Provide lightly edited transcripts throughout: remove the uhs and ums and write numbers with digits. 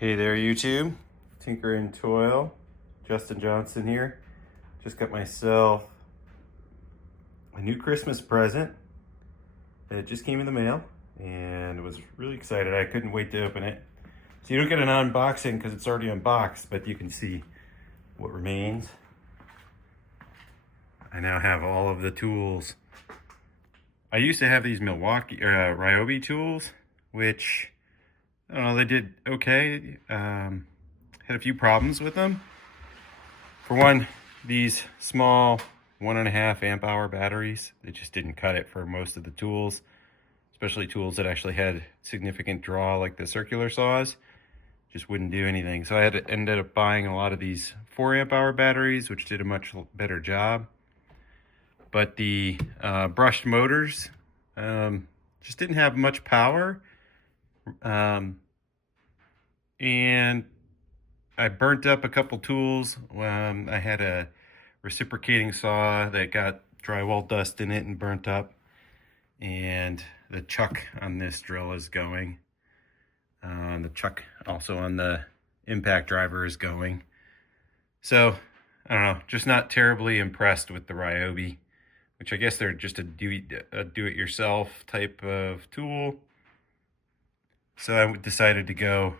Hey there, YouTube. Tinker and Toil. Justin Johnson here. Just got myself a new Christmas present. It just came in the mail and was really excited. I couldn't wait to open it. So you don't get an unboxing because it's already unboxed, but you can see what remains. I now have all of the tools. I used to have these Milwaukee or Ryobi tools, which I don't know, they did okay. Had a few problems with them. For one, these small 1.5 amp hour batteries, they just didn't cut it for most of the tools, especially tools that actually had significant draw like the circular saws. Just wouldn't do anything. So I ended up buying a lot of these 4 amp hour batteries, which did a much better job. But the brushed motors just didn't have much power. And I burnt up a couple tools. I had a reciprocating saw that got drywall dust in it and burnt up. And the chuck on this drill is going. The chuck also on the impact driver is going. So, I don't know, just not terribly impressed with the Ryobi, which I guess they're just a do-it-yourself type of tool. So I decided to go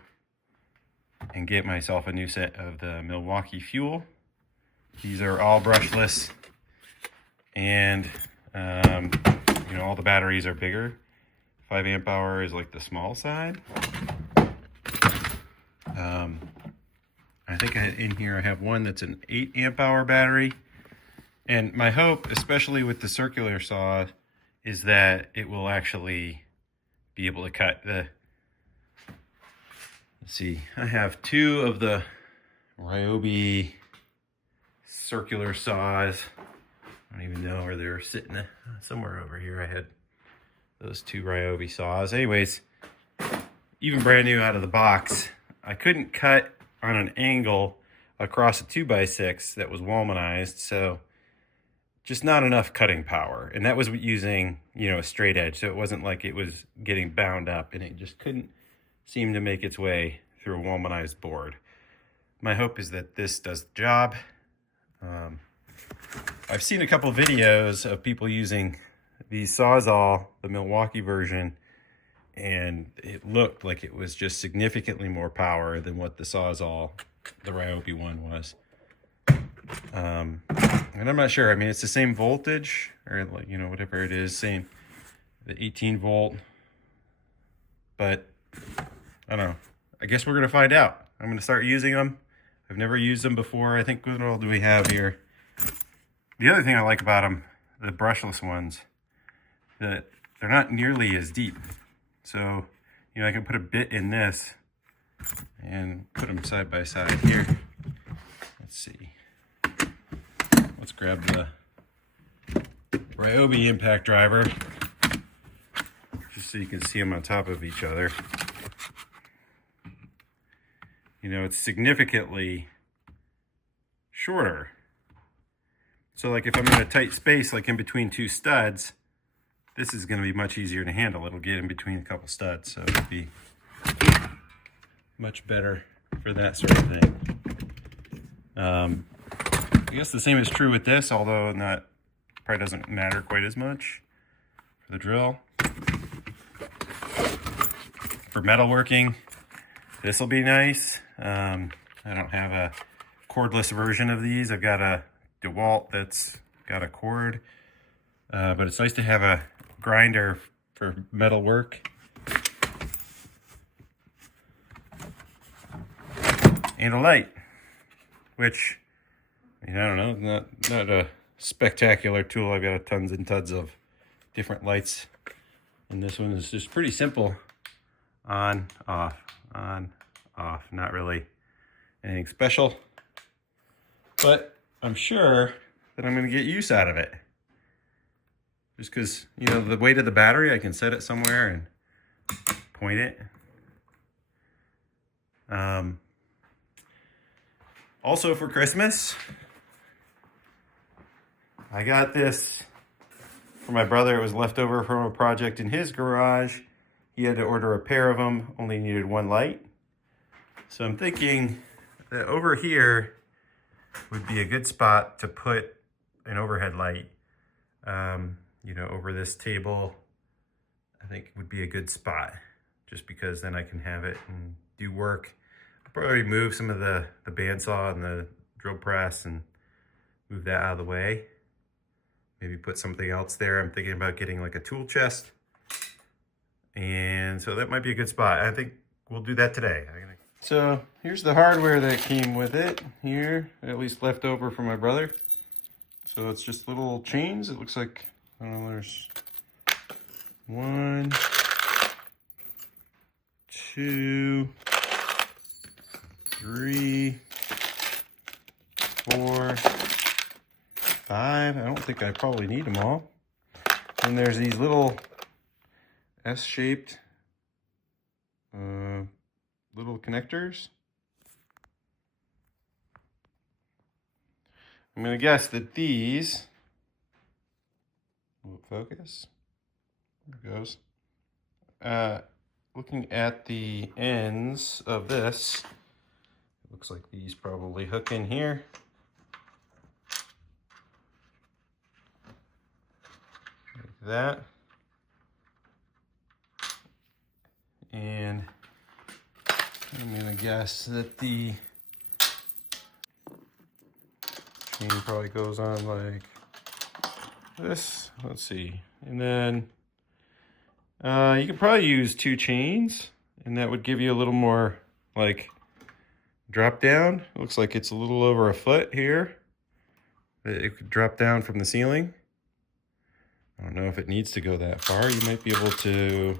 and get myself a new set of the Milwaukee FUEL. These are all brushless, and you know, all the batteries are bigger. 5 amp hour is like the small side. I think in here I have one that's an 8 amp hour battery. And my hope, especially with the circular saw, is that it will actually be able to cut the... Let's see, I have 2 of the Ryobi circular saws. I don't even know where they were sitting. Somewhere over here I had those 2 Ryobi saws. Anyways, even brand new out of the box, I couldn't cut on an angle across a 2x6 that was womanized, so just not enough cutting power. And that was using, you know, a straight edge, so it wasn't like it was getting bound up, and it just couldn't seem to make its way through a womanized board. My hope is that this does the job. I've seen a couple videos of people using these Sawzall, the Milwaukee version, and it looked like it was just significantly more power than what the Sawzall, the Ryobi One was. And I'm not sure. I mean, it's the same voltage, or like, you know, whatever it is, same, the 18 volt, but I don't know. I guess we're gonna find out. I'm gonna start using them. I've never used them before. I think, what all do we have here? The other thing I like about them, the brushless ones, that they're not nearly as deep. So, you know, I can put a bit in this and put them side by side here. Let's see. Let's grab the Ryobi impact driver, just so you can see them on top of each other. You know, it's significantly shorter. So like if I'm in a tight space, like in between 2 studs, this is going to be much easier to handle. It'll get in between a couple studs, so it'll be much better for that sort of thing. I guess the same is true with this, although probably doesn't matter quite as much for the drill. For metalworking, this will be nice. I don't have a cordless version of these. I've got a DeWalt that's got a cord, but it's nice to have a grinder for metal work. And a light, which, I mean, I don't know, not a spectacular tool. I've got tons and tons of different lights, and this one is just pretty simple. On, off, not really anything special, but I'm sure that I'm going to get use out of it. Just because, you know, the weight of the battery, I can set it somewhere and point it. Also for Christmas, I got this for my brother. It was left over from a project in his garage. He had to order a pair of them, only needed 1 light. So I'm thinking that over here would be a good spot to put an overhead light. You know, over this table, I think would be a good spot, just because then I can have it and do work. I'll probably move some of the bandsaw and the drill press and move that out of the way. Maybe put something else there. I'm thinking about getting like a tool chest. And so that might be a good spot. I think we'll do that today. So here's the hardware that came with it here, at least left over from my brother. So it's just little chains. It looks like, I don't know, there's 1, 2, 3, 4, 5. I don't think I probably need them all. And there's these little S-shaped little connectors. I'm gonna guess that these, will it focus? There it goes. Looking at the ends of this, it looks like these probably hook in here. Like that. And I'm gonna guess that the chain probably goes on like this. Let's see. And then you could probably use 2 chains, and that would give you a little more like drop down. It looks like it's a little over a foot here. It could drop down from the ceiling. I don't know if it needs to go that far. You might be able to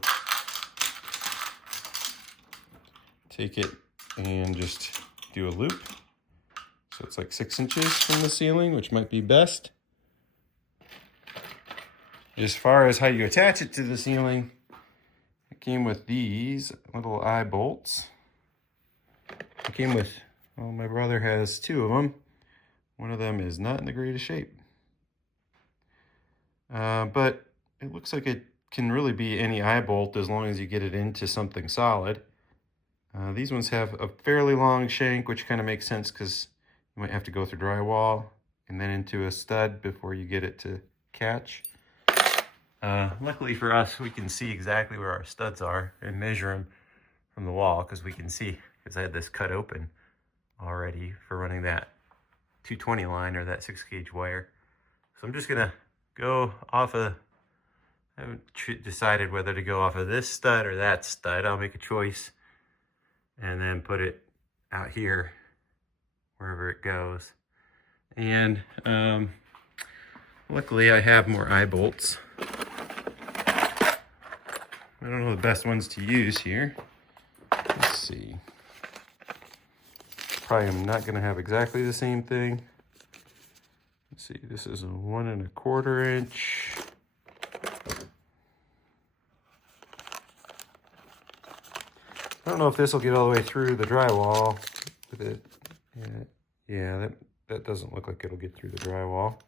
take it and just do a loop. So it's like 6 inches from the ceiling, which might be best. As far as how you attach it to the ceiling, it came with these little eye bolts. It came with, well, my brother has 2 of them. One of them is not in the greatest shape. But it looks like it can really be any eye bolt as long as you get it into something solid. These ones have a fairly long shank, which kind of makes sense because you might have to go through drywall and then into a stud before you get it to catch. Luckily for us, we can see exactly where our studs are and measure them from the wall, because we can see, because I had this cut open already for running that 220 line or that 6-gauge wire. So I'm just gonna go off of, I haven't decided whether to go off of this stud or that stud. I'll make a choice and then put it out here wherever it goes. And luckily I have more eye bolts. I don't know the best ones to use here. Let's see. Probably am not gonna have exactly the same thing. Let's see, this is a 1 1/4 inch. I don't know if this will get all the way through the drywall with it. Yeah, that doesn't look like it'll get through the drywall.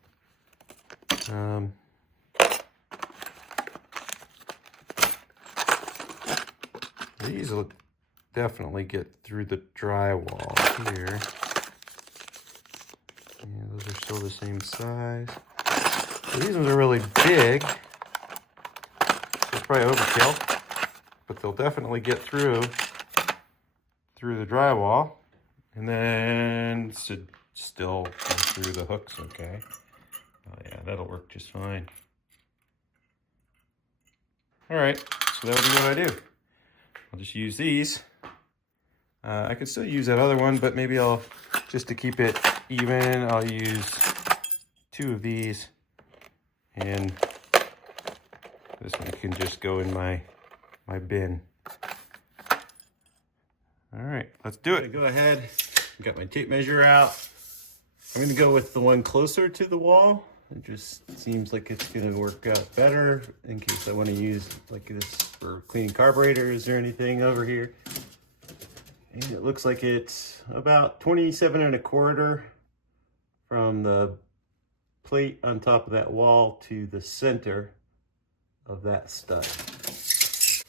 These will definitely get through the drywall here. Yeah, those are still the same size. So these ones are really big. So it's probably overkill, but they'll definitely get through the drywall, and then should still go through the hooks okay. Oh yeah, that'll work just fine. All right, so that'll be what I do. I'll just use these. I could still use that other one, but maybe I'll, just to keep it even, I'll use 2 of these, and this one can just go in my bin. All right, let's do it. Go ahead, got my tape measure out. I'm gonna go with the one closer to the wall. It just seems like it's gonna work out better in case I wanna use like this for cleaning carburetors or anything over here. And it looks like it's about 27 1/4 from the plate on top of that wall to the center of that stud. It's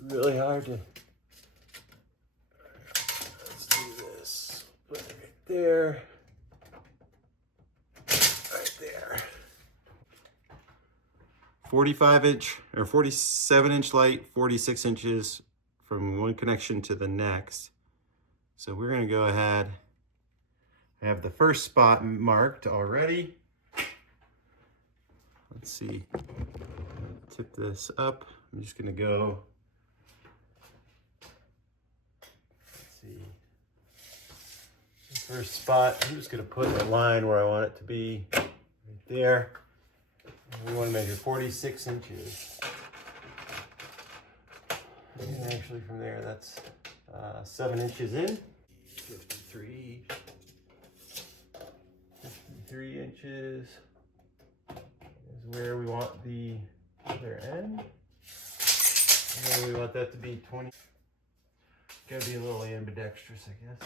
really hard to there, right there. 45-inch or 47-inch light, 46 inches from one connection to the next. So we're gonna go ahead. I have the first spot marked already. Let's see, tip this up. I'm just gonna go, let's see. The first spot, I'm just gonna put a line where I want it to be, right there. We want to measure 46 inches. And actually from there, that's 7 inches in. 53 inches is where we want the other end. And we want that to be 20. Gotta be a little ambidextrous, I guess.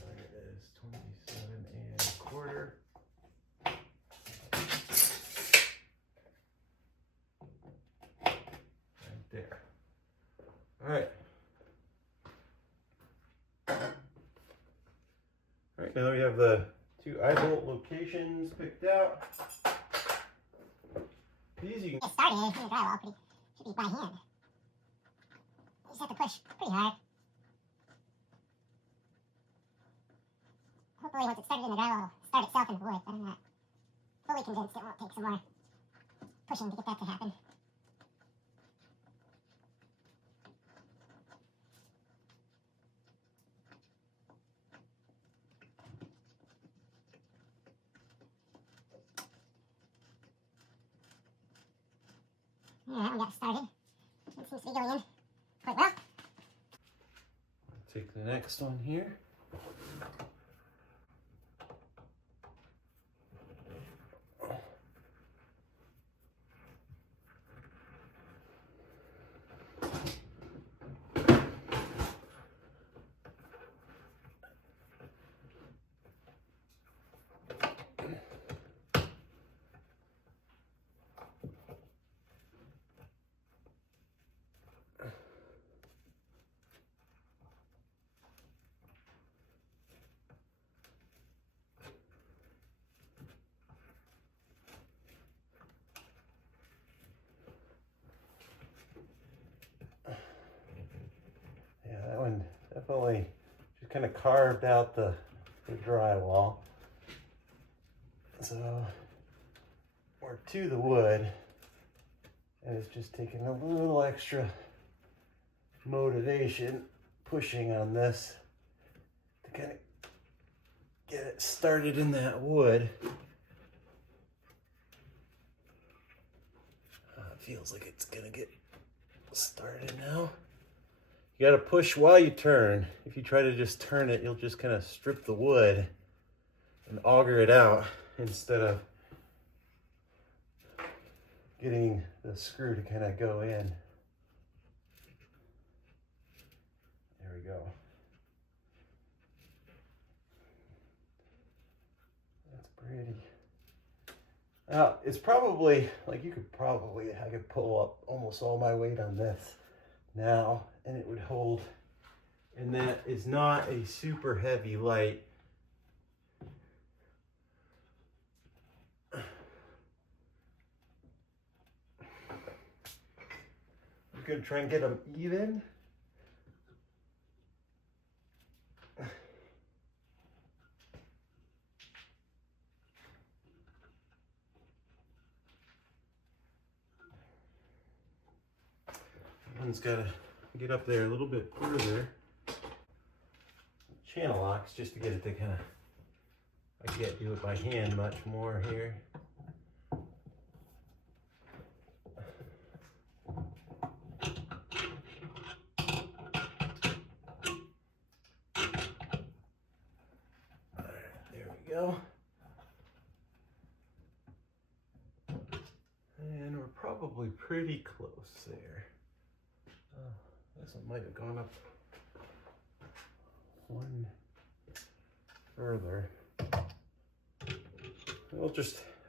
There it is, 27 1/4. Right there. All right. All right, now we have the 2 eye bolt locations picked out. These you can started in the drywall should be by hand. You just have to push pretty hard. Hopefully once it's started in the drywall, it'll start itself in the wood, but I'm not fully convinced it won't take some more pushing to get that to happen. Yeah, that one got started. It seems to be going in quite well. take the next one here. That one definitely just kind of carved out the drywall. So we're to the wood, and it's just taking a little extra motivation pushing on this to kind of get it started in that wood. It feels like it's gonna get started now. You gotta push while you turn. If you try to just turn it, you'll just kind of strip the wood and auger it out instead of getting the screw to kind of go in. There we go. That's pretty. Now, it's probably, like I could pull up almost all my weight on this now, and it would hold, and that is not a super heavy light. I'm gonna try and get them even. One's got to get up there a little bit further. Channel locks just to get it to kind of, I can't do it by hand much more here. Alright, there we go. And we're probably pretty close there. This one might have gone up one further.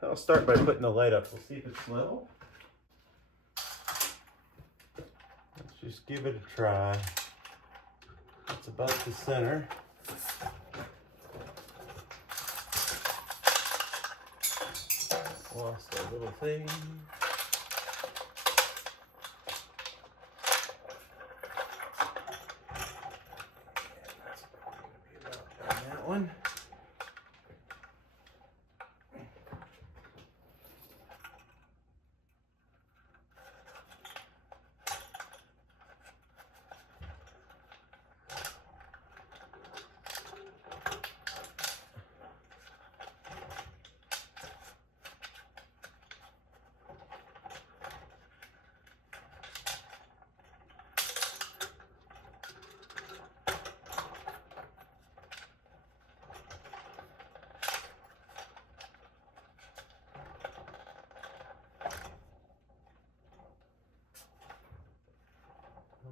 I'll start by putting the light up. We'll see if it's level. Let's just give it a try. It's about the center. Lost that little thing. That's probably going to be about on that one.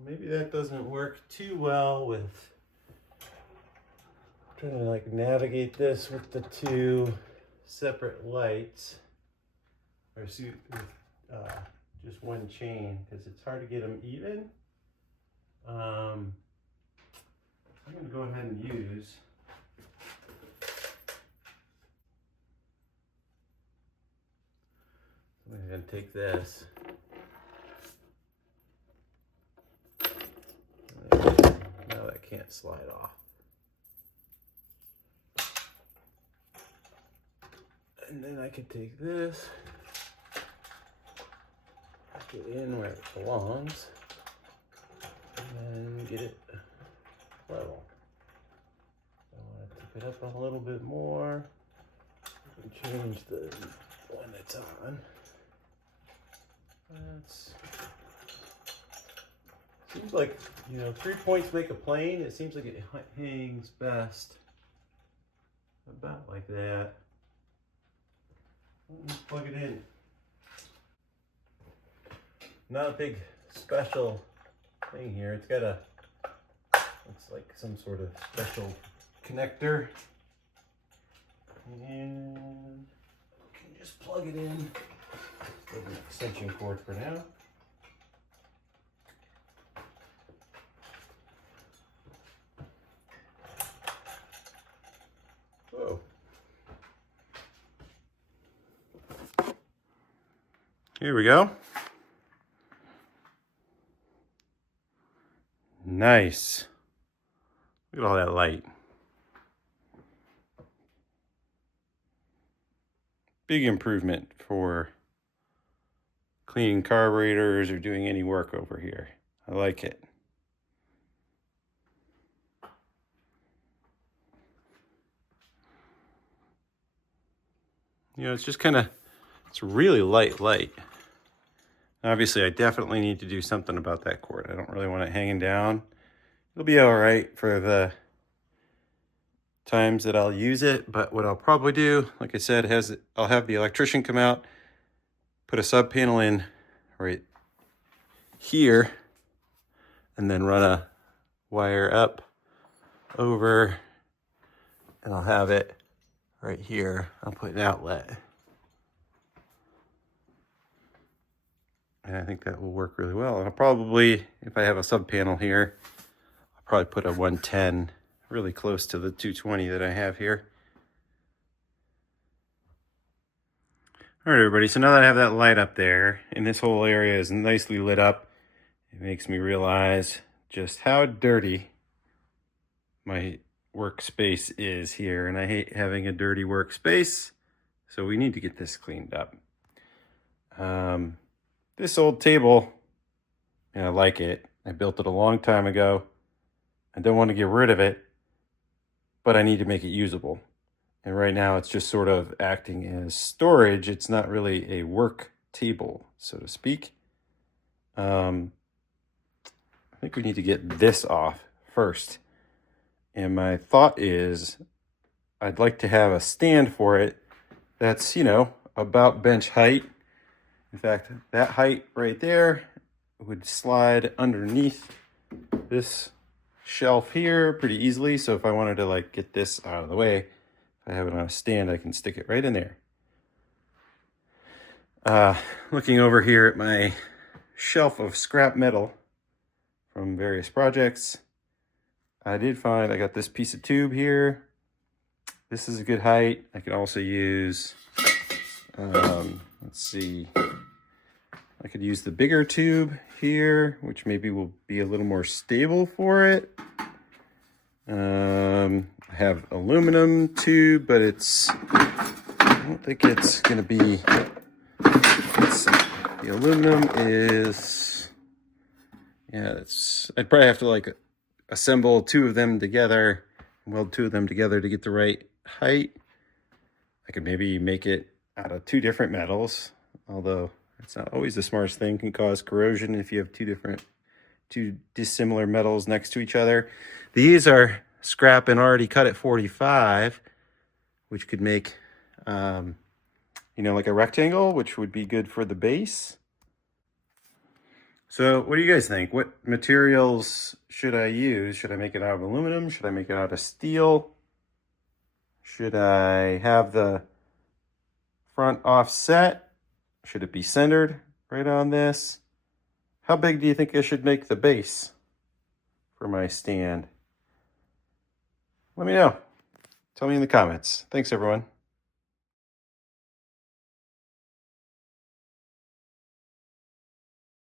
Maybe that doesn't work too well with trying to like navigate this with the two separate lights, or with just one chain, because it's hard to get them even. I'm going to go ahead and use I'm going to take this. Now that can't slide off. And then I can take this, get in where it belongs, and then get it level. I want to tip it up a little bit more. I can change the one that's on. Seems like, you know, 3 points make a plane. It seems like it hangs best about like that. Let's plug it in. Not a big special thing here. It's got it's like some sort of special connector. And you can just plug it in with an extension cord for now. Whoa. Here we go. Nice. Look at all that light. Big improvement for cleaning carburetors or doing any work over here. I like it. You know, it's just kind of, it's really light light. Obviously, I definitely need to do something about that cord. I don't really want it hanging down. It'll be all right for the times that I'll use it, but what I'll probably do, like I said, I'll have the electrician come out, put a sub panel in right here, and then run a wire up over, and I'll have it right here. I'll put an outlet. And I think that will work really well. And I'll probably, if I have a sub panel here, I'll probably put a 110 really close to the 220 that I have here. All right, everybody, so now that I have that light up there, and this whole area is nicely lit up, it makes me realize just how dirty my workspace is here, and I hate having a dirty workspace, so we need to get this cleaned up. This old table, and I like it. I built it a long time ago. I don't want to get rid of it, but I need to make it usable. And right now it's just sort of acting as storage. It's not really a work table, so to speak. I think we need to get this off first. And my thought is I'd like to have a stand for it that's, you know, about bench height. In fact, that height right there would slide underneath this shelf here pretty easily. So if I wanted to like get this out of the way, if I have it on a stand, I can stick it right in there. Looking over here at my shelf of scrap metal, from various projects. I did find I got this piece of tube here. This is a good height. I could also use, let's see, I could use the bigger tube here, which maybe will be a little more stable for it. I have aluminum tube, but I don't think it's gonna be, let's see, the aluminum is, yeah, I'd probably have to like assemble two of them together, weld two of them together to get the right height. I could maybe make it out of two different metals, although it's not always the smartest thing. It can cause corrosion if you have two dissimilar metals next to each other. These are scrap and already cut at 45, which could make, you know, like a rectangle, which would be good for the base. So what do you guys think? What materials should I use? Should I make it out of aluminum? Should I make it out of steel? Should I have the front offset? Should it be centered right on this? How big do you think I should make the base for my stand? Let me know. Tell me in the comments. Thanks, everyone.